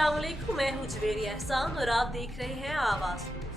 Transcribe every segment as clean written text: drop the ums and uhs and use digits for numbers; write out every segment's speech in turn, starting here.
अस्सलाम वालेकुम, मैं हूँ जवेरी एहसान और आप देख रहे हैं आवाज़ न्यूज़।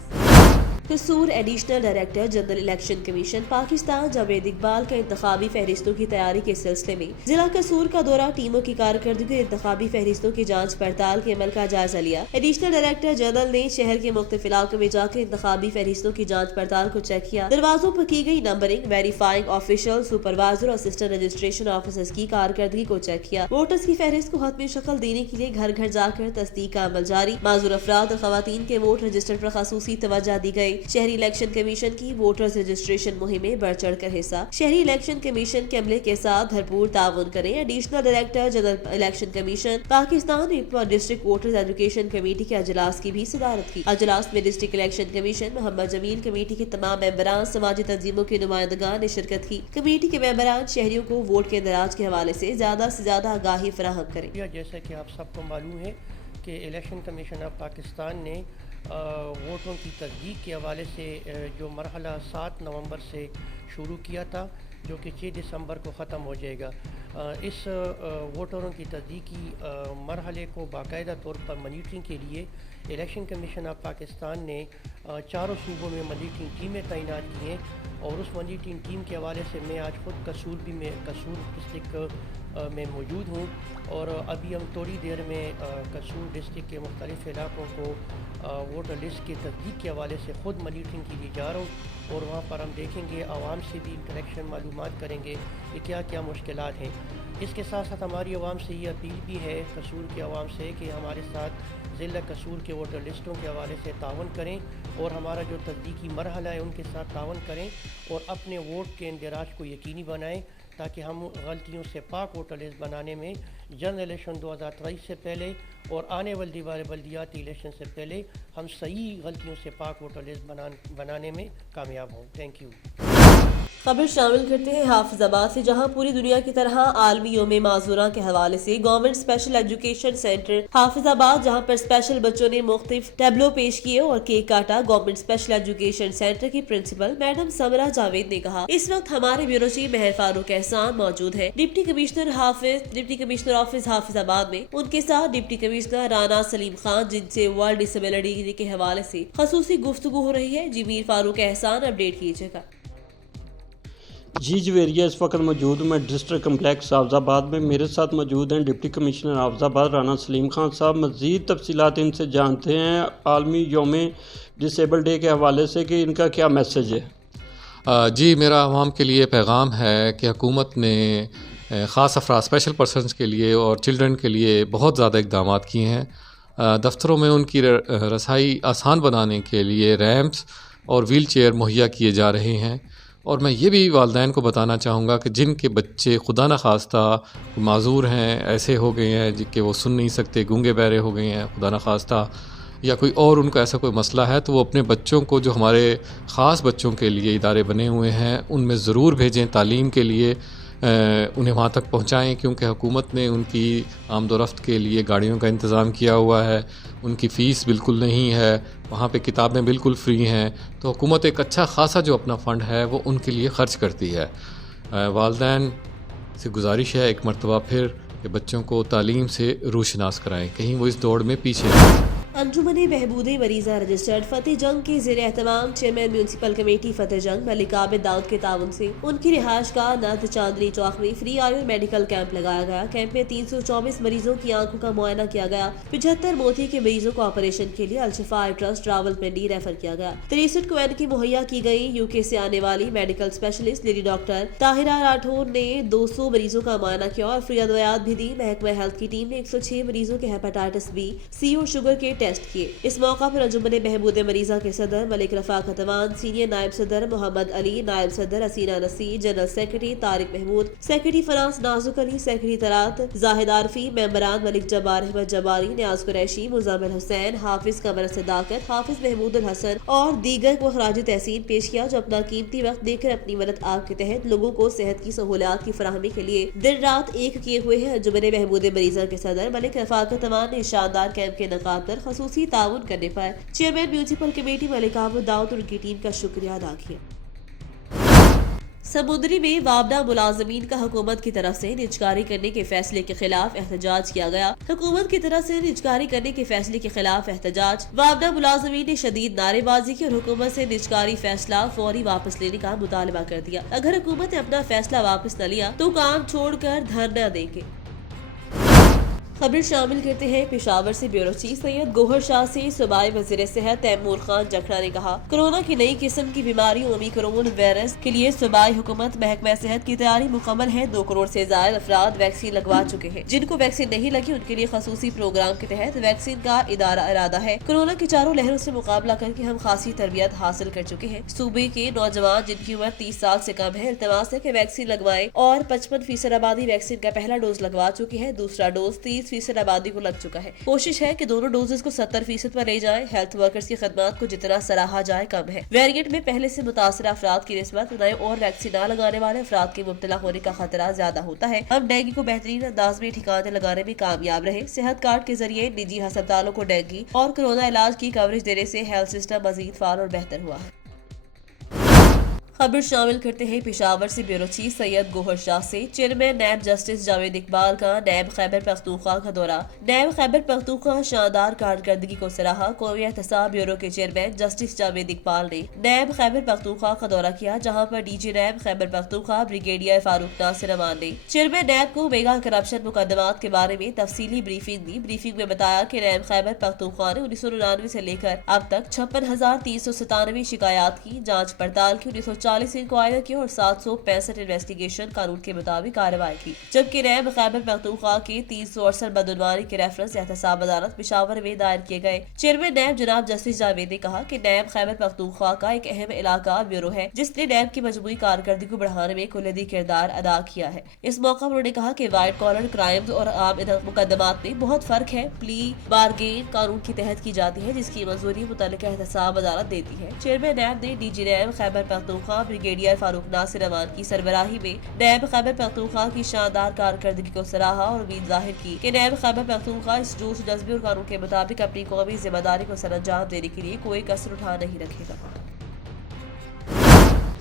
कसूर additional director general election commission Pakistan Javed Iqbal का इंतखाबी फहरिस्तों की तैयारी के सिलसिले में जिला कसूर का दौरा, टीमों की कारकर्दगी, इंतखाबी फहरिस्तों की जांच पड़ताल के अमल का जायजा लिया। एडिशनल डायरेक्टर जनरल ने शहर के मुख्तलिफ इलाकों में जाकर इंतखाबी फहरिस्तों की जांच पड़ताल को चेक किया। दरवाजों पर की गई नंबरिंग, वेरीफाइंग ऑफिशियल, सुपरवाइजर और असिस्टेंट रजिस्ट्रेशन ऑफिसर्स की कारकर्दगी को चेक किया। वोटर्स की फहरिस्त को हतमी शक्ल देने के लिए घर घर जाकर तस्दीक का अमल जारी। माजूर अफराद और खवातीन के वोट रजिस्टर पर खासूसी तवज्जो दी गई। शहरी इलेक्शन कमीशन की वोटर्स रजिस्ट्रेशन मुहिम में बढ़ चढ़ कर हिस्सा। शहरी इलेक्शन कमीशन के अमले के साथ भरपूर ताउन करें। Additional director general election commission Pakistan district voters education committee के अजलास की भी सदारत की। अजलास में district election commission Mohammad Jamil, committee के तमाम मेंबरान, समाजी तंजीमों के नुमाइंदगान ने शिरकत की। कमेटी के मेंबरान शहरियों को वोट के इंदराज के हवाले से ज्यादा आगाही फराहम करें। जैसा कि आप सबको मालूम है कि इलेक्शन कमीशन ऑफ पाकिस्तान ने वोटों की तस्दीक के हवाले से जो मरहला 7 नवंबर से शुरू किया था, जो कि 6 दिसंबर को ख़त्म हो जाएगा। इस वोटरों की तस्दीकी मरहले को बाकायदा तौर पर मॉनिटरिंग के लिए इलेक्शन कमीशन ऑफ पाकिस्तान ने चारों सूबों में मॉनिटरिंग टीमें तैनात की हैं। और उस मॉनिटरिंग टीम के हवाले से मैं आज खुद कसूर डिस्ट्रिक्ट में मौजूद हूँ और अभी हम थोड़ी देर में कसूर डिस्ट्रिक्ट के मुख्तलिफ़ इलाक़ों को वोटर लिस्ट की तस्दीक के हवाले से ख़ुद मॉनिटरिंग के लिए जा रहा हूँ और वहाँ पर हम देखेंगे, आवाम से भी इंटरेक्शन मालूमात करेंगे कि क्या क्या मुश्किलात हैं। इसके साथ साथ हमारी आवाम से ये अपील भी है, कसूर के आवाम से, कि हमारे साथ ज़िला कसूर के वोटर लिस्टों के हवाले से तावन करें और हमारा जो तस्दीकी मरहला है उनके साथ तावन करें और अपने वोट के इंदराज को यकीनी बनाएं ताकि हम गलतियों से पाक वोटर लिस्ट बनाने में जनरल इलेक्शन 2023 से पहले और आने वाली बल्दियाती इलेक्शन से पहले हम सही गलतियों से पाक वोटर लिस्ट बनाने में कामयाब हों। Thank you. खबर शामिल करते हैं हाफिजाबाद से, जहां पूरी दुनिया की तरह आलमी योम माजूरा के हवाले से government special education centre Hafizabad, जहां पर स्पेशल बच्चों ने मुख्तलिफ टैबलो पेश किए और केक काटा। गवर्नमेंट स्पेशल एजुकेशन सेंटर की प्रिंसिपल मैडम समरा जावेद ने कहा, इस वक्त हमारे ब्यूरो चीफ महर फारूक एहसान मौजूद है, डिप्टी कमिश्नर ऑफिस हाफिजाबाद में। उनके साथ डिप्टी कमिश्नर राना सलीम खान, जिनसे वर्ल्ड डिसेबिलिटी डे के हवाले से खसूसी गुफ्तगू हो रही है। जी मीर फारूक एहसान, अपडेट कीजिएगा। जी जवेरिया, इस वक्त मौजूद मैं डिस्ट्रिक्ट कम्प्लेक्स हाफिजाबाद में। मेरे साथ मौजूद हैं डिप्टी कमिश्नर हाफिजाबाद राना सलीम खान साहब। मज़ीद तफसीलात इनसे जानते हैं आलमी योम डिसेबल डे के हवाले से कि इनका क्या मैसेज है। जी, मेरा आवाम के लिए पैगाम है कि हुकूमत ने ख़ास अफराद, स्पेशल पर्सनस के लिए और चिल्ड्रन के लिए बहुत ज़्यादा इक़दाम किए हैं। दफ्तरों में उनकी रसाई आसान बनाने के लिए रैम्प्स और व्हील चेयर मुहैया किए जा रहे हैं। और मैं ये भी वालिदैन को बताना चाहूँगा कि जिनके बच्चे खुदा न खास्ता माजूर हैं, ऐसे हो गए हैं जिनके वो सुन नहीं सकते, गूंगे बहरे हो गए हैं खुदा न खास्ता, या कोई और उनका ऐसा कोई मसला है, तो वो अपने बच्चों को, जो हमारे ख़ास बच्चों के लिए इदारे बने हुए हैं, उनमें ज़रूर भेजें तालीम के लिए, उन्हें वहाँ तक पहुँचाएँ, क्योंकि हुकूमत ने उनकी आमदोरफ्त के लिए गाड़ियों का इंतज़ाम किया हुआ है। उनकी फ़ीस बिल्कुल नहीं है, वहाँ पे किताबें बिल्कुल फ्री हैं। तो हुकूमत एक अच्छा खासा जो अपना फ़ंड है वो उनके लिए ख़र्च करती है। वालिदैन से गुजारिश है एक मरतबा फिर कि बच्चों को तालीम से रूशनास कराएँ, कहीं वो इस दौड़ में पीछे नहीं। अंजुमन बहबूद मरीज़ा रजिस्टर्ड फतेह जंग के ज़ेर एहतमाम चेयरमैन म्यूनसिपल कमेटी फतेह जंग मलिक आबिद दाऊद के ताउन से उनकी रिहाइश का नर्थ चांदनी चौक में फ्री आयुर मेडिकल कैंप लगाया गया। कैंप में 324 मरीजों की आंखों का मुआयना किया गया। 75 मोती के मरीजों को ऑपरेशन के लिए अल-शिफा आई ट्रस्ट रावलपिंडी रेफर किया गया। 63 को की मुहैया की गई। यूके से आने वाली medical specialist lady doctor Tahira Rathore ने 200 मरीजों का मुआयना किया और फ्री अद्वियात भी दी। महकमा हेल्थ की टीम ने 106 मरीजों के हेपेटाइटिस बी, सी और शुगर के टेस्ट किए। इस मौका पर अंजुमन बहबूद मरीज़ा के सदर मलिक रफाक खतवान, सीनियर नायब सदर मोहम्मद अली, नायब सदर Hasina Naseer, general secretary Tariq Mahmood, secretary फरांस नाजुक अली, सेक्रेटरी तरात जाहिद आरफी, मेंबरान मलिक जब्बार अहमद जब्बारी, न्याज कुरैशी, मुज़म्मिल हुसैन, हाफिज कमर सदाकत, हाफिज महमूद अल हसन और दीगर को खराज तहसीन पेश किया, जो अपना कीमती वक्त देकर अपनी मदद आग के तहत लोगों को सेहत की सहूलियात की फराहमी के लिए दिन रात एक किए हुए हैं। अंजुमन बहबूद मरीज़ा के सदर मलिक रफाक खतवान ने शानदार कैंप के इनेकाद पर खसूसी ताउन करने पर chairman municipal committee Malik Abid Daud और उनकी टीम का शुक्रिया अदा किया। समुद्री में वापडा मुलाजमीन का हुकूमत की तरफ से निजकारी करने के फैसले के खिलाफ एहतजाज किया गया। हुकूमत की तरफ से निजकारी करने के फैसले के खिलाफ एहतजाज। वापडा मुलाजमीन ने शदीद नारेबाजी की और हुकूमत से निजकारी फैसला फौरी वापस लेने का मुतालबा कर दिया। अगर हुकूमत ने अपना फैसला वापस न लिया तो काम छोड़कर धरना देंगे। खबर शामिल करते हैं पेशावर से ब्यूरो चीफ सैयद गोहर शाह से सूबाई वज़ीर सेहत तैमूर खान जखड़ा ने कहा, कोरोना की नई किस्म की बीमारी ओमिक्रॉन वायरस के लिए सूबाई हुकूमत महकमा सेहत की तैयारी मुकम्मल है। 2 करोड़ से ज्यादा अफराद वैक्सीन लगवा चुके हैं। जिनको वैक्सीन नहीं लगी उनके लिए खसूसी प्रोग्राम के तहत वैक्सीन का इरादा है। कोरोना की चारों लहरों से मुकाबला करके हम खासी तरबियत हासिल कर चुके हैं। सूबे के नौजवान जिनकी उम्र 30 साल से कम है इल्तमास है कि वैक्सीन लगवाएं और 55% आबादी वैक्सीन का पहला डोज लगवा चुकी है। दूसरा डोज 30% आबादी को लग चुका है। कोशिश है कि दोनों डोजेस को 70% पर ले जाएं। हेल्थ वर्कर्स की खदमात को जितना सराहा जाए कम है। वेरिएंट में पहले से मुतासर अफराद की निस्बत नए और वैक्सीन न लगाने वाले अफराद के मुब्तला होने का खतरा ज्यादा होता है। हम डेंगू को बेहतरीन अंदाज में ठिकाने लगाने में कामयाब रहे। सेहत कार्ड के जरिए निजी अस्पतालों को डेंगू और कोरोना इलाज की कवरेज देने से हेल्थ सिस्टम मजीद फाल और बेहतर हुआ है। खबर शामिल करते हैं पेशावर से ब्यूरो चीफ सैयद गोहर शाह से। Chairman NAB justice Javed Iqbal का नैब खैबर पख्तूनख्वा का दौरा। नैब खैबर पख्तूनख्वा शानदार कारकर्दगी को सराहा। कौमी एहतसाब ब्यूरो के चेयरमैन जस्टिस जावेद इकबाल ने नैब खैबर पख्तूनख्वा का दौरा किया, जहां पर DG NAB Khyber Pakhtunkhwa brigadier Farooq Nasir Aman ने चेयरमैन नैब को मेगा करप्शन मुकदमात के बारे में तफसीली ब्रीफिंग दी। ब्रीफिंग में बताया कि नैब खैबर पख्तूनख्वा ने 1999 से लेकर अब तक 56,397 शिकायत की जाँच पड़ताल की, 1940 इंक्वायरी की और 765 इन्वेस्टिगेशन कानून के मुताबिक कार्रवाई की। जबकि नैब खैबर पख्तूनख्वा के 368 बदनवारी के रेफरेंस एहतसाब अदालत पेशावर में दायर किए गए। चेयरमैन नैब जनाब जस्टिस जावेद ने कहा कि नैब खैबर पख्तूनख्वा का एक अहम इलाका ब्यूरो है जिसने नैब की मजमूई कारकर्दगी को बढ़ाने में कुल्लदी किरदार अदा किया है। इस मौका पर उन्होंने कहा कि व्हाइट कॉलर क्राइम्स और आम मुकदमात में बहुत फर्क है। प्ली बारगेन कानून के तहत की जाती है जिसकी मंजूरी मुतल्लिका एहतसाब अदालत देती है। चेयरमैन नैब ने DG NAB Khyber Pakhtunkhwa brigadier Farooq Nasir Aman की सरबराही में नैब खैबर पख्तूनख्वा की शानदार कारकर्दगी को सराहा और उम्मीद जाहिर की कि नैब खैबर पख्तूनख्वा इस जोश जज्बे और कानून के मुताबिक अपनी कौमी जिम्मेदारी को सरअंजाम देने के लिए कोई कसर उठा नहीं रखेगा।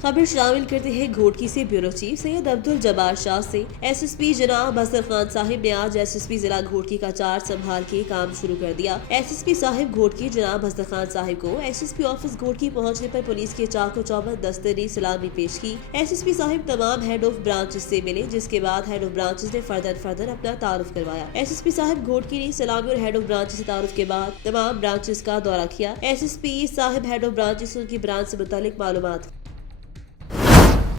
खबर शामिल करते हैं घोटकी से ब्यूरो चीफ सैयद अब्दुल जब्बार शाह से। एसएसपी जनाब हसन खान साहिब ने आज एसएसपी जिला घोटकी का चार्ज संभाल के काम शुरू कर दिया। एसएसपी साहिब घोटकी जनाब हसन खान साहिब को एसएसपी ऑफिस घोटकी पहुंचने पर पुलिस के चाको चौबंद दस्ते ने सलामी पेश की। एसएसपी साहिब तमाम हेड ऑफ ब्रांचेस से मिले, जिसके बाद हेड ऑफ ब्रांचेस ने फर्दर अपना तारुफ करवाया। एसएसपी साहिब घोटकी ने सलामी और हेड ऑफ ब्रांचेस से तारुफ के बाद तमाम ब्रांचेस का दौरा किया। SSP Sahib head of branches उनकी ब्रांच से मुतालिक मालूमात।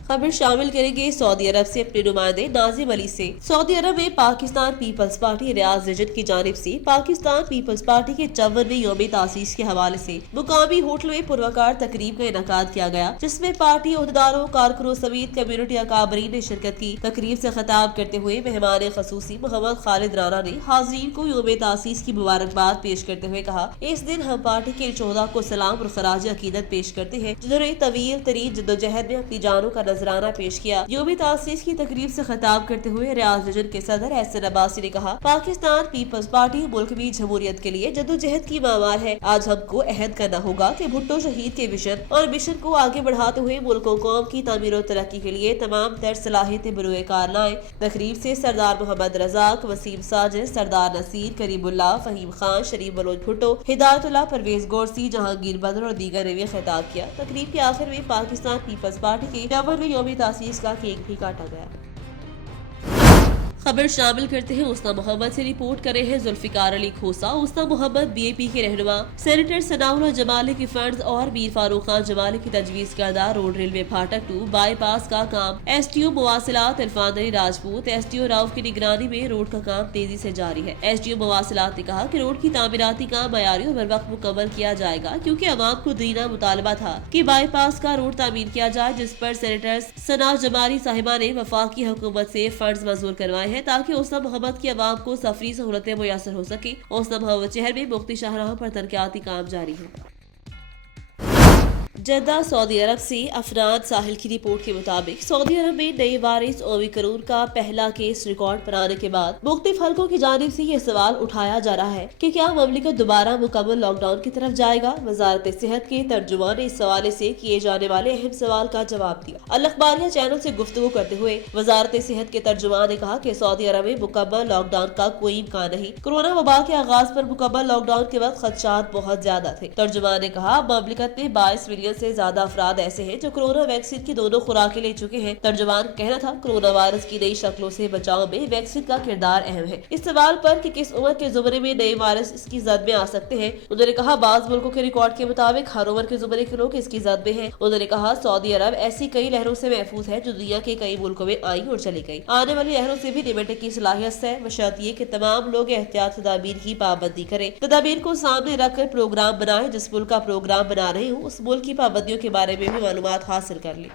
खबर शामिल करेंगे सऊदी अरब से अपने नुमाइंदे नाजिम अली से। सऊदी अरब में पाकिस्तान पीपल्स पार्टी रियाज रिजन की जानिब से पाकिस्तान पीपल्स पार्टी के 54वें यौम तासीस के हवाले से मुकामी होटल में पुरवकार तकरीब का इनकाद किया गया, जिसमें पार्टी ओहदेदारों कारकुनों समेत कम्युनिटी अकाबरीन ने शिरकत की। तकरीब से खिताब करते हुए मेहमान खसूसी मोहम्मद खालिद राना ने हाज़रीन को यौम तासीस की मुबारकबाद पेश करते हुए कहा, इस दिन हम पार्टी के शोहदा को सलाम और खराज अकीदत पेश करते हैं जिन्होंने तवील तरीन जद्दोजहद में अपनी जानों का नजराना पेश किया। यौम तासीस की तकरीब से खिताब करते हुए रियाज रिजन के सदर एहसन अब्बासी ने कहा, पाकिस्तान पीपल्स पार्टी मुल्क में जमहूरियत के लिए जद्दोजहद की मामार है। आज हमको अहद करना होगा कि भुट्टो शहीद के विजन और मिशन को आगे बढ़ाते हुए मुल्क और कौम की तामीर और तरक्की के लिए तमाम तर सलाहियतें बरूए कार लाएं। तकरीब से सरदार मोहम्मद रजाक, वसीम साजिद, सरदार नसीर, करीमुल्लाह, फहीम खान, शरीफ बलोच भुट्टो, हिदायतुल्लाह, परवेज गोरसी, जहांगीर बदर और दीगर ने भी खिताब किया। तकरीब के आखिर में पाकिस्तान पीपल्स पार्टी के 52वें यौम तासीस का केक भी काटा गया। खबर शामिल करते हैं उस्ता मोहम्मद से। रिपोर्ट कर रहे हैं जुल्फिकार अली खोसा। उस्ता मोहम्मद बीएपी के रहनुमा सेनेटर सनाउल्लाह जमाली की फंड्स और मीर फारूक खान जमाली की तजवीज करदा रोड रेलवे फाटक 2 बाईपास का काम एसडीओ मवासिलात इरफान अली राजपूत एसडीओ राउफ की निगरानी में रोड का काम तेजी से जारी है। एसडीओ मवासिलात ने कहा कि रोड की तामीराती काम मयारी और बर वक्त मुकम्मल किया जाएगा, क्योंकि अवाम को दीना मुतालबा था कि बाईपास का रोड तामीर किया जाए, जिस पर सेनेटर सना जमाली साहिबा ने वफाकी हुकूमत से फंड्स मंजूर करवाए हैं ताकि उस्ता मोहम्मद की आवाम को सफरी सहूलतें मुयसर हो सके। उस्ता मोहम्मद शहर में मुख्तलिफ शाहराहों पर तरक्याती काम जारी है। जद्दा सऊदी अरब से अफनान साहिल की रिपोर्ट के मुताबिक सऊदी अरब में नए वारिस ओमिक्रॉन का पहला केस रिकॉर्ड पर आने के बाद मुख्तलिफ हलकों की जानिब से ये सवाल उठाया जा रहा है कि क्या ममलिकत दोबारा मुकम्मल लॉकडाउन की तरफ जाएगा। वजारत सेहत के तर्जुमान ने इस हवाले से किए जाने वाले अहम सवाल का जवाब दिया। अल अखबारिया चैनल से गुफ्तगू करते हुए वजारत सेहत के तर्जुमान ने कहा कि सऊदी अरब में मुकम्मल लॉकडाउन का कोई इम्कान नहीं। कोरोना वबा के आगाज पर मुकम्मल लॉकडाउन के वक्त खदशात बहुत ज्यादा थे। तर्जुमान ने कहा ममलिकत में 22 मिलियन से ज्यादा अफराद ऐसे हैं जो कोरोना वैक्सीन की दोनों खुराकें ले चुके हैं। तर्जुमान कहना था कोरोना वायरस की नई शक्लों से बचाव में वैक्सीन का किरदार अहम है। इस सवाल पर कि किस उम्र के जुमरे में नए वायरस इसकी जद में आ सकते हैं, उन्होंने कहा बाज मुल्कों के रिकॉर्ड के मुताबिक हर उम्र के जुमरे के लोग इसकी जद में हैं। उन्होंने कहा सऊदी अरब ऐसी कई लहरों से महफूज है जो दुनिया के कई मुल्कों में आई और चली गई। आने वाली लहरों से भी निपटने की सलाहियत है, बशर्त ये कि तमाम लोग एहतियात तदाबीर की पाबंदी करें। तदाबीर को सामने रखकर प्रोग्राम बनाए। जिस मुल्क का प्रोग्राम बना रहे हो उस मुल्क की पाबंदियों के बारे में भी मालूमात हासिल कर ली।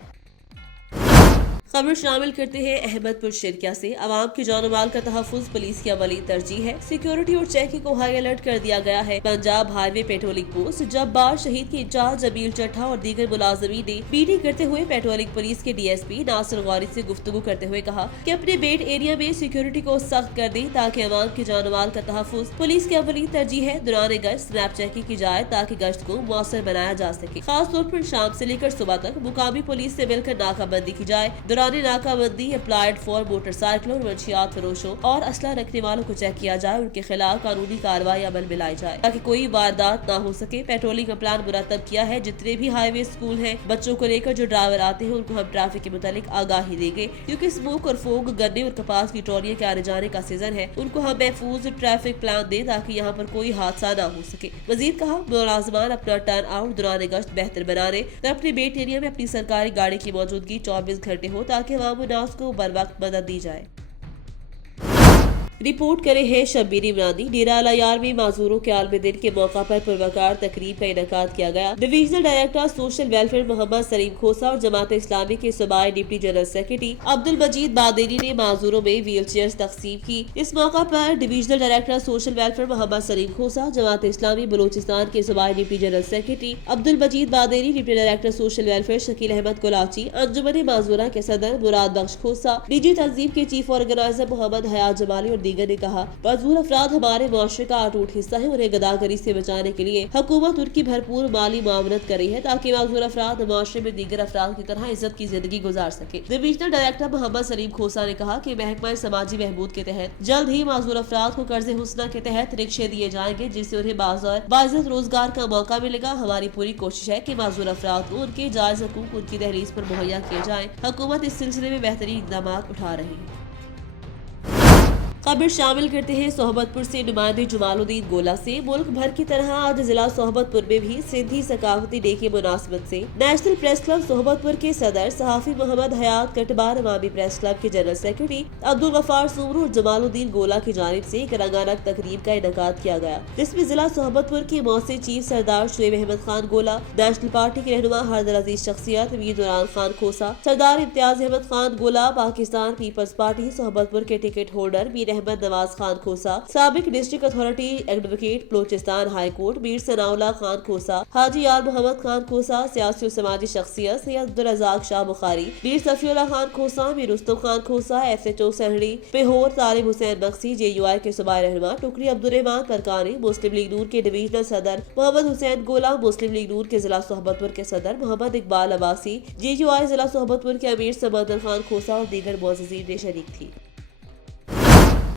खबर शामिल करते हैं अहमदपुर शिरकिया से। अवाम की जान माल का तहफ़्फ़ुज़ पुलिस की अवली तरजीह है। सिक्योरिटी और चेकिंग को हाई अलर्ट कर दिया गया है। Punjab highway patrolling post Jabbar शहीद के इंचार्ज जबील चट्ठा और दीगर मुलाजमीन ने मीटिंग करते हुए पेट्रोलिंग पुलिस के DSP नासिर गौरी से गुफ्तगू करते हुए कहा कि अपने बेट एरिया में सिक्योरिटी को सख्त कर दें ताकि अवाम की जान माल का तहफ़्फ़ुज़ पुलिस की अवली तरजीह है। दौरान गश्त स्नैप चेकिंग की जाए ताकि गश्त को मौसर बनाया जा सके। खास तौर पर शाम से लेकर सुबह तक मुकामी पुलिस से मिलकर नाकाबंदी की जाए। दौरान नाकाबंदी अप्लाइड फॉर मोटरसाइकिल और मंशियात फरोशों और असला रखने वालों को चेक किया जाए। उनके खिलाफ कानूनी कार्रवाई अमल में लाई जाए ताकि कोई वारदात न हो सके। पेट्रोलिंग का प्लान मुरतब किया है। जितने भी हाईवे स्कूल हैं बच्चों को लेकर जो ड्राइवर आते हैं उनको हम ट्रैफिक के मुतालिक आगाही देंगे, क्योंकि स्मोक और फोग गन्ने और कपास की ट्रॉलियों के आने जाने का सीजन है। उनको हम महफूज ट्रैफिक प्लान दें ताकि यहाँ पर कोई हादसा न हो सके। मजीद कहा मुलाजमान अपना टर्न आउट दौरान गश्त बेहतर बनाने और अपने बेट एरिया में अपनी सरकारी गाड़ी की मौजूदगी 24 घंटे हो ताकि अवाम उन्नास को बर वक्त मदद दी जाए। रिपोर्ट करे है शब्बीर इमरानी। डेरा अल यार में माजूरों के आलमी दिन के मौका पर पुरवकार तकरीब का इनेकाद किया गया। Divisional director social welfare Mohammad Saleem Khosa और जमात इस्लामी के सूबाई deputy general secretary Abdul Majeed Baderi ने माजूरों में व्हील चेयर तकसीम की। इस मौका पर divisional director social welfare Mohammad Saleem Khosa, Jamaat Islami Balochistan के सूबाई deputy general secretary Abdul Majeed Baderi, deputy director social welfare Shakeel Ahmed Kolachi, अंजुमन माजूरा के सदर मुराद बख्श खोसा, निजी तंजीम के चीफ ऑर्गेनाइजर मोहम्मद हयात जमाली और दीगर ने कहा मजदूर अफराद हमारे मुआशरे का अटूट हिस्सा है। उन्हें गदागरी से बचाने के लिए हुकूमत उनकी भरपूर माली मामलत कर रही है ताकि मजदूर अफराद मुआशरे में दीगर अफराद की तरह इज्जत की जिंदगी गुजार सके। डिविजनल डायरेक्टर मोहम्मद सलीम खोसा ने कहा कि महकमा समाजी बहबूद के तहत जल्द ही मजदूर अफराद को कर्ज हुस्ना के तहत रिक्शे दिए जाएंगे जिससे उन्हें बाइज्जत रोजगार का मौका मिलेगा। हमारी पूरी कोशिश है कि मजदूर अफराद को उनके जायज हकूक उनकी दहलीज पर मुहैया किए जाएं। हुकूमत इस सिलसिले में बेहतरीन इकदाम उठा रही है। खबर शामिल करते हैं सोहबतपुर से। नुमाइंदे जमालुद्दीन गोला से। मुल्क भर की तरह आज जिला सोहबतपुर में भी सिंधी सकाफती डे की मुनासिबत से नेशनल प्रेस क्लब सोहबतपुर के सदर सहाफी मोहम्मद हयात कटबार, अवामी प्रेस क्लब के जनरल सेक्रेटरी अब्दुल गफ्फार सुमरू और जमालुद्दीन गोला की जानिब से एक रंगारंग तकरीब का इनेकाद किया गया, जिसमें जिला सोहबतपुर के मौसे चीफ सरदार शुएब अहमद खान गोला, नेशनल पार्टी के रहनुमा हरदर अजीज शख्सियत मीर दुरान खान खोसा, सरदार इम्तियाज अहमद खान गोला, पाकिस्तान पीपल्स पार्टी सोहबतपुर के टिकट होल्डर मीर अहमद नवाज खान खोसा, साबिक district authority advocate Balochistan high court Mir Sanaullah Khan Khosa, Haji Yar Mohammad Khan खोसा, सियासी और समाजी शख्सियत सैयद अब्दुल रज़ाक शाह बुखारी, मीर सफीउल्लाह खान खोसा, मीर रुस्तम खान खोसा, SHO सहरी पेहोर, तालिब हुसैन बख्शी, JUI के सूबाई रहनुमा टुकरी अब्दुल रहमान परकानी, मुस्लिम लीग नूर के डिविजनल सदर मोहम्मद हुसैन गोला, मुस्लिम लीग नूर के जिला सोहबतपुर के सदर मोहम्मद इकबाल अब्बासी, JUI जिला सोहबतपुर के अमीर समंदर खान खोसा और दीगर मोअज़्ज़िज़ीन ने शरीक थी।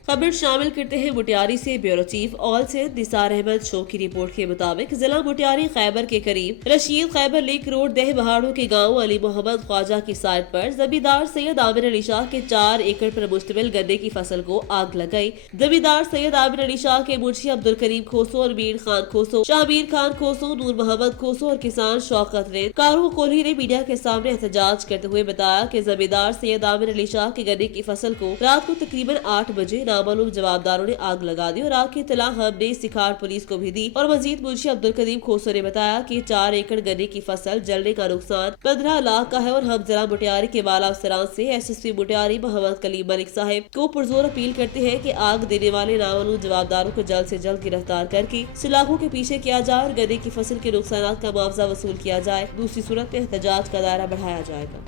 खबर शामिल करते हैं मुटियारी से। ब्यूरो चीफ ऑल से निसार अहमद शो की रिपोर्ट के मुताबिक जिला मुटियारी खैबर के करीब रशीद खैबर लिंक रोड देह बहाड़ों के गांव अली मोहम्मद ख्वाजा की साइट पर जमींदार सैयद आमिर अली शाह के 4 एकड़ पर मुश्तमिल गन्ने की फसल को आग लग गई। जमींदार सैयद आमिर अली शाह के मुंशी अब्दुल करीम खोसो और मीर खान खोसो, शाहमीर खान खोसो, नूर मोहम्मद खोसो और किसान शौकत ने कारू कोहली ने मीडिया के सामने एहतजाज करते हुए बताया कि जमींदार सैयद आमिर अली शाह के गन्ने की फसल को रात को तकरीबन 8 बजे नामालूम जवाबदारों ने आग लगा दी और आग की इत्तला हमने सिखार पुलिस को भी दी। और मजीद मुंशी अब्दुल करीम खोसो ने बताया कि 4 एकड़ गन्ने की फसल जलने का नुकसान 15 लाख का है और हम जिला मुटियारी के वाला अफसरान से SSP मुटियारी मोहम्मद कलीम मलिक साहब को पुरजोर अपील करते हैं कि आग देने वाले नामालूम जवाबदारों को जल्द से जल्द गिरफ्तार करके सलाखों के पीछे किया जाए और गन्ने की फसल के नुकसान का मुआवजा वसूल किया जाए। दूसरी सूरत में एहतजाज का दायरा बढ़ाया जाएगा।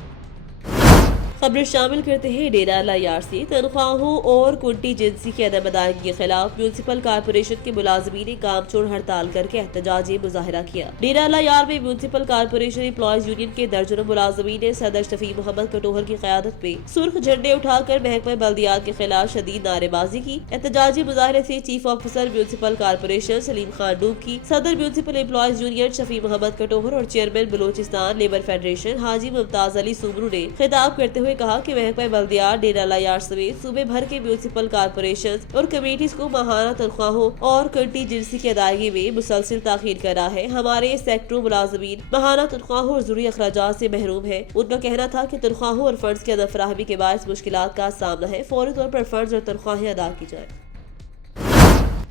खबरें शामिल करते हैं डेरा लायार से। तनख्वाहों और कंटीजेंसी की अदम अदायगी के खिलाफ म्यूनसिपल कारपोरेशन के मुलाजमीन ने काम छोड़ हड़ताल करके एहतजाजी मुजाहरा किया। डेरा लायार में म्यूनसिपल कारपोरेशन एम्प्लॉयज यूनियन के दर्जनों मुलाजमीन ने सदर शफी मोहम्मद कटोहर की क़यादत में सुर्ख झंडे उठाकर महकमा बल्दियात के खिलाफ शदीद नारेबाजी की। एहतजाजी मुजाहरे से chief officer municipal corporation Saleem Khan Dubki, सदर municipal employees union Shafi Mohammad Katohar और chairman Balochistan labour federation Haji Mumtaz Ali Soomro ने खिताब करते हुए कहा कि महकमा बल्दियात डेरा लायार समेत सूबे भर के म्यूनसिपल कारपोरेशन और कमेटीज को माहाना तनख्वाहों और कंटीजेंसी की अदायगी में मुसलसल ताखीर कर रहा है। हमारे सेक्टरों मुलाजमीन माहाना तनख्वाहों और ज़रूरी अखराजात से महरूम है। उनका कहना था कि तनख्वाहों और फंड्स की अदा फराहमी के बायस मुश्किलात का सामना है। फौरी तौर पर फंड्स और तनख्वाहें अदा की जाए।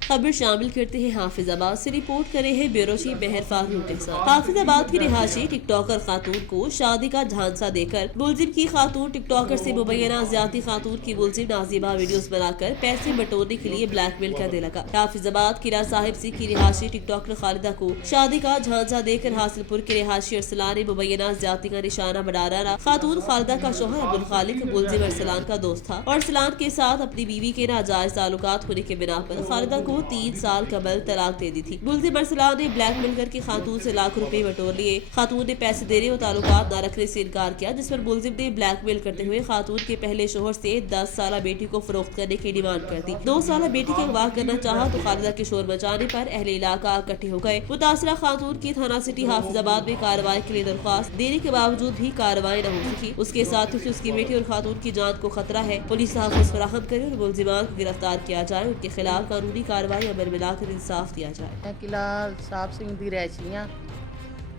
खबर शामिल करते हैं हाफिजाबाद से। रिपोर्ट करे हैं ब्यूरो चीफ मेहर फारूक के साथ। हाफिजाबाद की रिहायशी टिकटॉकर खातून को शादी का झांसा देकर मुलजिम की खातून टिकटॉकर से मुबैना ज्यादती खातून की मुलजिम नाजिबा वीडियोस बनाकर पैसे बटोरने के लिए ब्लैकमेल करने लगा। हाफिजाबाद किला साहिब से की रिहायशी टिकटॉकर खालिदा को शादी का झांसा देकर हासिलपुर के रिहायशी अरसलान ने मुबैना ज्यादती का निशाना बना रहा। खातून खालिदा का शोहर अब्दुल खालिक मुलजिम अरसलान का दोस्त था और अरसलान के साथ अपनी बीवी के नाजायज ताल्लुकात होने के बिना पर खालिदा को 3 साल कबल तलाक दे दी थी। मुलजिम अरसलान ने ब्लैकमेल करके खातून से लाख रुपए बटोर लिए। खातून ने पैसे देने और ताल्लुकात न रखने से इनकार किया, जिस पर मुलजिम ने ब्लैकमेल करते हुए खातून के पहले शोहर से 10 साल बेटी को फरोख्त करने की डिमांड कर दी। 2 साल बेटी का अगवा करना चाहा तो खालिदा के शोर मचाने पर अहले इलाका इकट्ठे हो गए। मुतासरा खातून की थाना सिटी हाफिजाबाद में कार्रवाई के लिए दरख्वास्त देने के बावजूद भी कार्रवाई न हो सकी। उसके साथ ही उसकी बेटी और खातून की जान को खतरा है। पुलिस तहफ़्फ़ुज़ फराहम करे और मुलजिमान को गिरफ्तार किया जाए। उनके खिलाफ कानूनी कार्रवाई अमल में लाकर इंसाफ दिया जाए। किला साहब सिंह दी रैशियाँ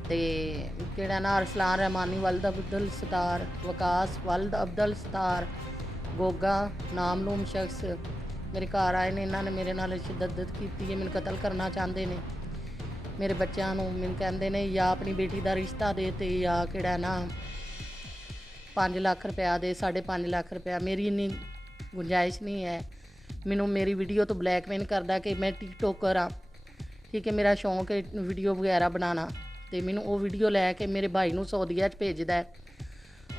ते किहड़ा ना अरसलान रहमानी वल्द अब्दुल सतार, वकास वल्द अब्दुल सतार, गोगा नामलूम शख्स मेरे घर आए ने। इन्होंने मेरे नाल शिद्दत की है, मैंने कतल करना चाहते ने। मेरे बच्चों को मैंने कहते ने या अपनी बेटी का रिश्ता दे ते या किहड़ा ना 5 लाख रुपया दे, 5.5 लाख रुपया। मेरी इन्नी गुंजाइश नहीं है। मैनू मेरी वीडियो तो ब्लैकमेल करदा कि मैं टिकटॉकर हाँ, ठीक है, मेरा शौक है वीडियो वगैरह बनाना। तो मैनू वो वीडियो लैके मेरे भाई नू सऊदीया भेजदा है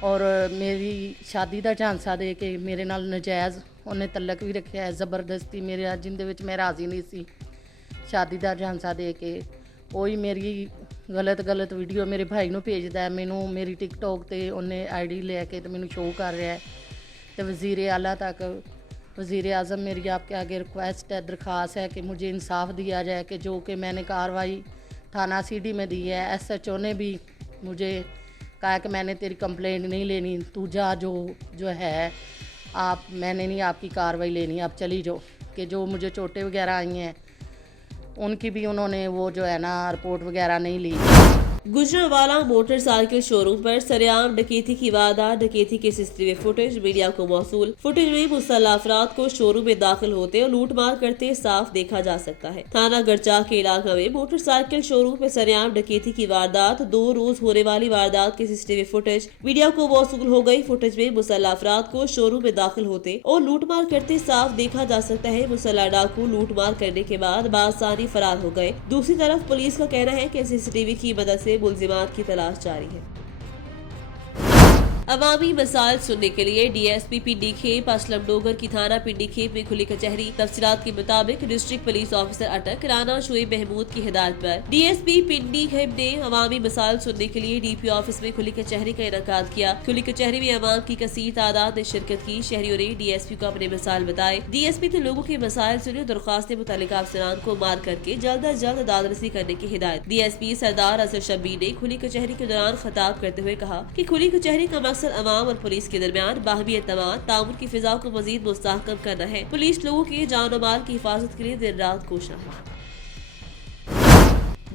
और मेरी शादी का झांसा दे के मेरे नाल नजायज़ उन्हें तलक भी रखा है, ज़बरदस्ती मेरे जिंदे विच मैं राज़ी नहीं सी। शादी का झांसा दे के वही मेरी गलत वीडियो मेरे भाई नू भेजदा है। मैनू मेरी टिकटॉक ते उन्हें ID लैके तो मैनू शो कर रहा है। तो वज़ीर आला तक वज़ीर आज़म मेरी आपके आगे रिक्वेस्ट है, दरख्वास्त है कि मुझे इंसाफ दिया जाए कि जो कि मैंने कार्रवाई थाना CD में दी है। SHO ने भी मुझे कहा कि मैंने तेरी कंप्लेंट नहीं लेनी, तू जा जो है आप, मैंने नहीं आपकी कार्रवाई लेनी, आप चली जाओ। कि जो मुझे चोटें वगैरह आई हैं उनकी भी उन्होंने वो जो है ना रिपोर्ट वगैरह नहीं ली। गुजरांवाला मोटरसाइकिल शोरूम पर सरेआम डकैती की वारदात। डकैती के CCTV फुटेज मीडिया को मौसूल। फुटेज में मुसल्लह अफराद को शोरूम में दाखिल होते और लूटमार करते साफ देखा जा सकता है। थाना गरचा के इलाके में मोटरसाइकिल शोरूम पर सरेआम डकैती की वारदात। 2 रोज होने वाली वारदात की CCTV फुटेज मीडिया को मौसूल हो गई। फुटेज में मुसल्लह अफराद को शोरूम में दाखिल होते और लूटमार करते साफ देखा जा सकता है। मुसल्लह डाकू लूटमार करने के बाद बासानी फरार हो गए। दूसरी तरफ पुलिस का कहना है कि CCTV की मदद से मुलजिमात की तलाश जारी है। अवामी मसाइल सुनने के लिए DSP पिंडी खेप असलम डोगर की थाना पिंडी खेप में खुली कचहरी। तफसीलात के मुताबिक डिस्ट्रिक्ट पुलिस ऑफिसर अटक राना शुएब महमूद की हिदायत पर DSP पिंडी खेप ने अवामी मसाइल सुनने के लिए DP ऑफिस में खुली कचहरी का इनेकाद किया। खुली कचहरी में अवाम की कसीर तादाद ने शिरकत की। शहरियों ने DSP को अपने मसाइल बताए। DSP ने लोगों के मसाइल सुने और दरख्वास्तें मुतल्लिका अफसरान को मार करके जल्द अज जल्द अदालती करने की हिदायत। DSP सरदार असर शब्बीर ने खुली कचहरी के दौरान खिताब करते हुए कहा कि खुली कचहरी का मकसद अवाम और पुलिस के दरमियान बाहमी एतमाद ताउन की फिजा को मजीद मुस्तहकम करना है। पुलिस लोगों के जान और माल की हिफाजत के लिए दिन रात कोशिश है।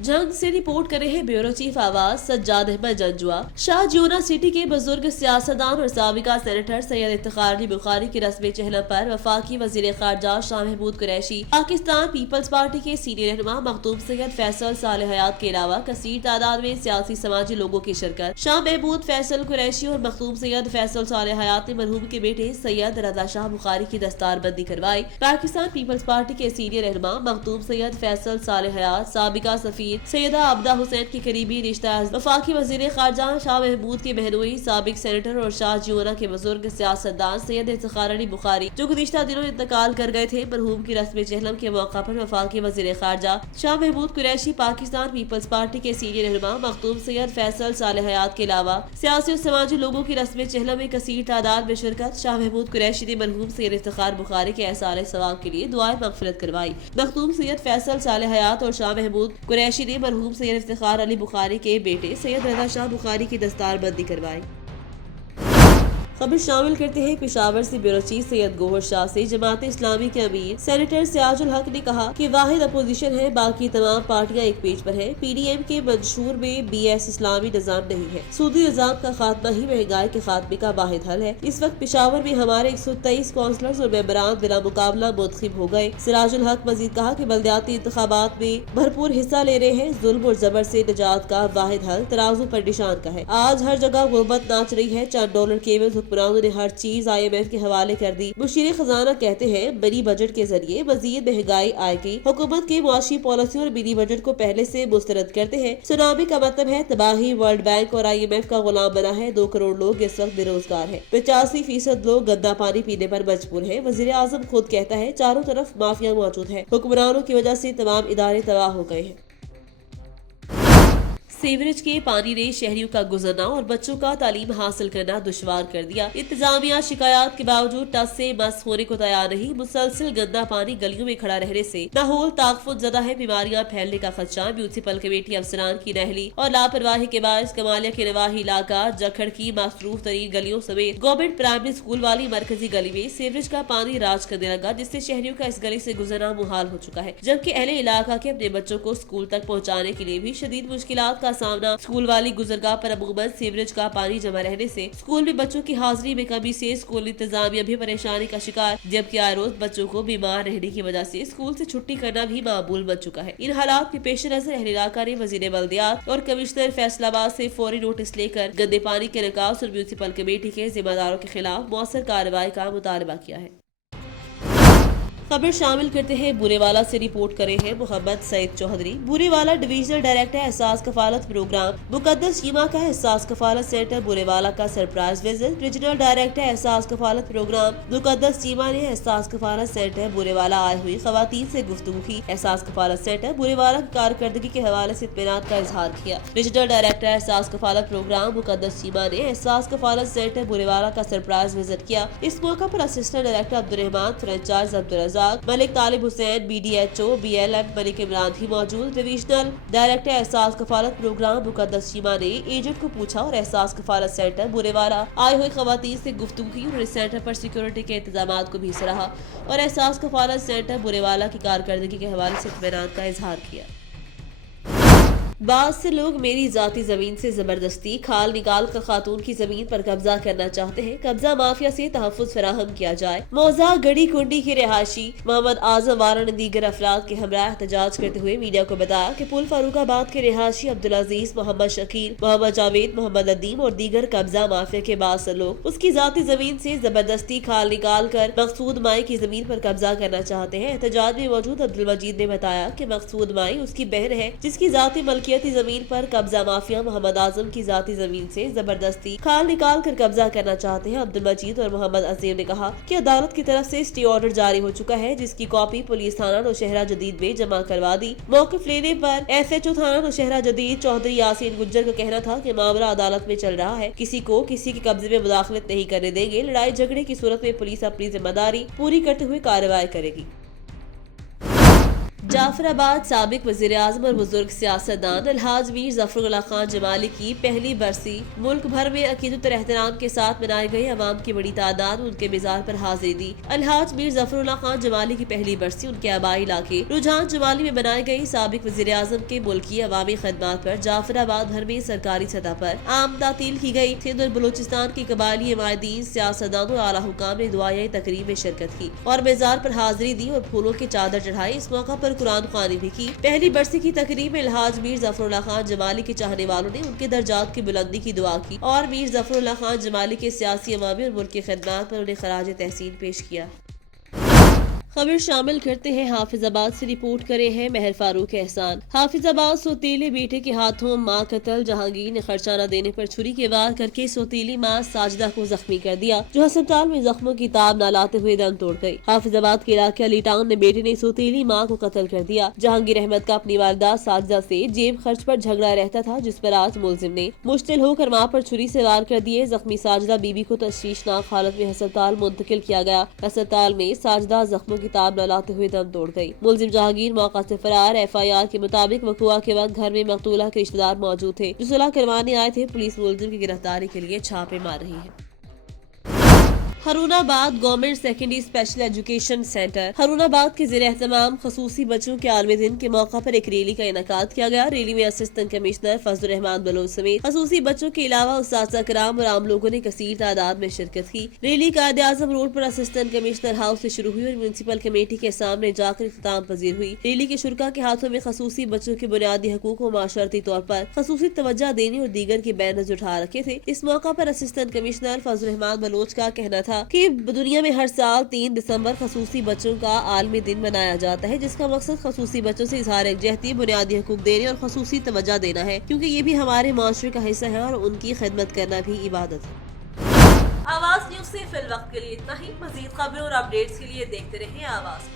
जंग से रिपोर्ट कर रहे हैं ब्यूरो चीफ आवाज सज्जाद अहमद जंजुआ। शाहजियोना सिटी के बुजुर्ग सियासतदान और साबिका सेनेटर सैयद इफ्तिखार अली बुखारी की रस्म चहलम पर वफाकी वजीर खारजा शाह महमूद कुरैशी, पाकिस्तान पीपल्स पार्टी के सीनियर रहनुमा मखदूम सैयद फैसल साले हयात के अलावा कसीर तादाद में सियासी समाजी लोगों की शिरकत। शाह महमूद फैसल कुरैशी और मखदूम सैयद फैसल साले हयात ने मरहूम के बेटे सैयद रजा शाह बुखारी की दस्तारबंदी करवाई। पाकिस्तान पीपल्स पार्टी के सीनियर रहनुमा मखदूम सैयद फैसल साले हयात, साबिका सफीर सैयदा आबदा हुसैन की करीबी रिश्ता, वफाकी वजीर खारजा शाह महमूद के बहनोई साबिक सेनेटर और शाहजियोना के बुजुर्ग सियासतदान सैयद इफ्तिखार अली बुखारी जो गुज़िश्ता दिनों इंतकाल कर गए थे। मरहूम की रस्म चहलम के मौका पर वफाकी वजीर खारजा शाह महमूद कुरैशी, पाकिस्तान पीपल्स पार्टी के सीनियर रहनुमा मखदूम सैयद फैसल साले हयात के अलावा सियासी और समाजी लोगों की रस्म चहलम में कसीर तादाद में शिरकत। शाह महमूद कुरैशी ने मरहूम सैयद इफ्तिखार बुखारी के एहसार सवाब के लिए दुआएं मगफिरत करवाई। मखदूम सैयद फैसल साले हयात और शाह महमूद कुरैशी ने मरहूम सैयद इफ्तिखार अली बुखारी के बेटे सैयद रजा शाह बुखारी की दस्तारबंदी करवाई। खबर शामिल करते हैं पेशावर से ब्यूरो चीफ सैयद गोहर शाह से। जमात इस्लामी के अमीर सेनेटर सियाजुल हक ने कहा कि वाहिद अपोजिशन है, बाकी तमाम पार्टियां एक पेज पर है। PDM के मंशूर में BS इस्लामी निजाम नहीं है। सूदी निजाम का खात्मा ही महंगाई के खात्मे का वाहिद हल है। इस वक्त पेशावर में हमारे 123 काउंसलर्स और मेंबरान बिला मुकाबला मुंतखब हो गए। सिराजुल हक मजीद कहा कि बल्दियाती इंतखाबात में भरपूर हिस्सा ले रहे हैं। जुल्म और जबर से निजात का वाहिद हल तराजू पर निशान का है। आज हर जगह गुर्बत नाच रही है। चंद डॉलर केवल हुक्मरानों ने हर चीज IMF के हवाले कर दी। मुशीर खजाना कहते हैं मिनी बजट के जरिए मजीद महंगाई आएगी। हुकूमत के मुआशी पॉलिसी और मिनी बजट को पहले से मुस्तरद करते हैं। सुनामी का मतलब है तबाही। वर्ल्ड बैंक और IMF का गुलाम बना है। 2 करोड़ लोग इस वक्त बेरोजगार है। 85% लोग गंदा पानी पीने पर मजबूर है। वजीर आजम खुद कहता है चारों तरफ माफिया मौजूद है। हुक्मरानों की वजह से तमाम इदारे तबाह हो गए हैं। सीवरेज के पानी ने शहरियों का गुजरना और बच्चों का तालीम हासिल करना दुश्वार कर दिया। इंतजामिया शिकायत के बावजूद टस से मस होने को तैयार नहीं। मुसलसल गंदा पानी गलियों में खड़ा रहने से माहौल ताकफुत ज़दा है। बीमारियां फैलने का खदशा। म्यूनिसिपल कमेटी अफसरान की नहली और लापरवाही के बायस कमालिया के नवाही इलाका जखड़ की मसरूफ तरीन गलियों समेत गवर्नमेंट प्राइमरी स्कूल वाली मरकजी गली में सीवरेज का पानी राज करने लगा, जिससे शहरियों का इस गली से गुजरना मुहाल हो चुका है। जबकि अहले इलाका के अपने बच्चों को स्कूल तक पहुँचाने के लिए भी शदीद मुश्किलात का सामना। स्कूल वाली गुजरगाह पर अमूमन सीवरेज का पानी जमा रहने से स्कूल में बच्चों की हाजिरी में कमी से स्कूल इंतजामिया भी परेशानी का शिकार। जबकि आए रोज बच्चों को बीमार रहने की वजह से स्कूल से छुट्टी करना भी मामूल बन चुका है। इन हालात के पेश नजर अहले इलाका ने वजीर बल्दियात और कमिश्नर फैसलाबाद से फौरी नोटिस लेकर गंदे पानी के निकास और म्यूनिसिपल कमेटी के जिम्मेदारों के खिलाफ मौसर कार्रवाई का मुतालबा किया है। खबर शामिल करते हैं बुरेवाला से। रिपोर्ट करे हैं मोहम्मद सईद चौधरी। बुरेवाला डिविजनल डायरेक्टर एहसास कफालत प्रोग्राम मुकद्दस चीमा का एहसास कफालत सेंटर बुरेवाला का सरप्राइज विजिट। रीजनल डायरेक्टर एहसास कफालत प्रोग्राम मुकद्दस चीमा ने एहसास कफालत सेंटर बुरेवाला आए हुई खवातीन से गुफ्तगू की। एहसास कफालत सेंटर बुरेवाला की कारकर्दगी के हवाले से इत्मीनान का इजहार किया। रीजनल डायरेक्टर एहसास कफालत प्रोग्राम मुकद्दस चीमा ने एहसास कफालत सेंटर बुरेवाला का सरप्राइज विजिट किया। इस मौका पर assistant director Abdurrahman, franchise Abdul Malik, Talib Hussain, BDHO BLM Malik Imran भी मौजूद। डिविजनल डायरेक्टर एहसास कफालत प्रोग्राम मुकद्दस चीमा ने एजेंट को पूछा और एहसास कफालत सेंटर बुरेवाला आए हुए खवातीन से गुफ्तगू की। उन्होंने सेंटर पर सिक्योरिटी के इंतजाम को भी सराहा और एहसास कफालत सेंटर बुरेवाला की कारकर्दगी के हवाले से इत्मीनान का इजहार किया। बाद से लोग मेरी जाती जमीन से जबरदस्ती खाल निकाल कर खातून की जमीन पर कब्जा करना चाहते हैं। कब्जा माफिया से तहफ्फुज़ फराहम किया जाए। मौजा गढ़ी कुंडी के रिहायशी मोहम्मद आजम वारा ने दीगर अफराद के हमरा एहतजाज करते हुए मीडिया को बताया कि पुल फारूकाबाद के रिहायशी अब्दुल अजीज, मोहम्मद शकील, मोहम्मद जावेद, मोहम्मद अदीम और दीगर कब्जा माफिया के बाद से लोग उसकी जाती जमीन से जबरदस्ती खाल निकाल कर मकसूद माई की जमीन पर कब्जा करना चाहते हैं। एहतजाज में मौजूद अब्दुल मजीद ने बताया कि मकसूद माई उसकी बहन है जिसकी जाती मलकियती जमीन पर कब्जा माफिया मोहम्मद आजम की जाती जमीन से जबरदस्ती खाल निकाल कर कब्जा करना चाहते हैं। अब्दुल मजीद और मोहम्मद अजीम ने कहा कि अदालत की तरफ से स्टे ऑर्डर जारी हो चुका है, जिसकी कॉपी पुलिस थाना नौशहरा जदीद में जमा करवा दी। मौक़िफ़ लेने पर SHO थाना नौशहरा जदीद चौधरी यासीन गुज्जर का कहना था कि मामला अदालत में चल रहा है, किसी को किसी के कब्जे में मुदाखलत नहीं करने देंगे। लड़ाई झगड़े की सूरत में पुलिस अपनी जिम्मेदारी पूरी करते हुए कार्रवाई करेगी। जाफर आबाद साबिक वजीर आजम और बुजुर्ग सियासतदान अलहाज मीर जफरुल्लाह खान जमाली की पहली बरसी मुल्क भर में अकीदत और एहतराम के साथ मनाई गई। अवाम की बड़ी तादाद उनके मिजार पर हाजिरी दी। अलहाज मीर जफरुल्लाह खान जमाली की पहली बरसी उनके आबाई इलाके रुझान जमाली में बनाई गई। साबिक वजीर आजम के मुल्की अवामी खदमात पर जाफराबाद भर में सरकारी सतह पर आम तातील की गई। सिंध और बलूचिस्तान के कबायली हमायदीन, सियासतदान और आला हुकाम ने दुआई तकरीब में शिरकत की और मिजार पर हाजिरी दी और फूलों की चादर चढ़ाई। इस मौका पर कुरान ख्वानी भी की। पहली बरसी की तकरीब में अलहाज मीर जफरुल्लाह खान जमाली के चाहने वालों ने उनके दर्जात की बुलंदी की दुआ की और मीर जफरुल्लाह खान जमाली के सियासी अवामी और मुल्क की खिदमत पर उन्हें खराज तहसीन पेश किया। खबर शामिल करते हैं हाफिजाबाद से। रिपोर्ट करे हैं महर फारूक एहसान। हाफिजाबाद सौतीले बेटे के हाथों मां कत्ल। जहांगीर ने खर्चा न देने पर छुरी के वार करके सौतीली मां साजिदा को जख्मी कर दिया, जो अस्पताल में जख्मों की ताब न लाते हुए दम तोड़ गई। हाफिजाबाद के इलाके अली टाउन में बेटे ने सौतीली मां को कत्ल कर दिया। जहांगीर अहमद का अपनी वालदा साजिदा से जेब खर्च पर झगड़ा रहता था, जिस पर आज मुलजिम ने मुश्तिल होकर मां पर छुरी से वार कर दिए। जख्मी साजिदा बीबी को तशवीशनाक हालत में अस्पताल मुंतकिल किया गया। अस्पताल में साजिदा जख्मों किताब न लाते हुए दम तोड़ गई। मुलजिम जहांगीर मौका से फरार। FIR के मुताबिक वक़ुआ के वक्त घर में मकतूला के रिश्तेदार मौजूद थे, जो सुलह करवाने आए थे। पुलिस मुलजिम की गिरफ्तारी के लिए छापे मार रही है। Haroonabad government secondary special education centre. Haroonabad के ज़ेर एहतमाम खसूसी बच्चों के आलमी दिन के मौका पर एक रैली का इनेकाद किया गया। रैली में असिस्टेंट कमिश्नर फजल रहमान बलोच समेत खसूसी बच्चों के अलावा उस्ताद कराम और आम लोगों ने कसीर तादाद में शिरकत की। रैली कायदे आजम रोड पर असिस्टेंट कमिश्नर हाउस से शुरू हुई और म्यूनसिपल कमेटी के सामने जाकर इख्तिताम पजीर हुई। रैली के शुरका के हाथों में खसूसी बच्चों के बुनियादी हकूक को माशरती तौर पर खसूसी तवज्जो देने और दीगर के बैनर्स उठा रखे थे। इस मौका पर असिस्टेंट कमिश्नर फजल रहमान बलोच का कहना था कि दुनिया में हर साल 3 दिसंबर खसूसी बच्चों का आलमी दिन मनाया जाता है, जिसका मकसद खसूसी बच्चों से इजहार यकजहती, बुनियादी हकूक देने और खसूसी तवज्जो देना है, क्योंकि ये भी हमारे माशरे का हिस्सा है और उनकी खिदमत करना भी इबादत है। आवाज न्यूज से फिल वक्त के लिए इतना ही। मजीद खबरों और अपडेट्स के लिए देखते रहिए आवाज।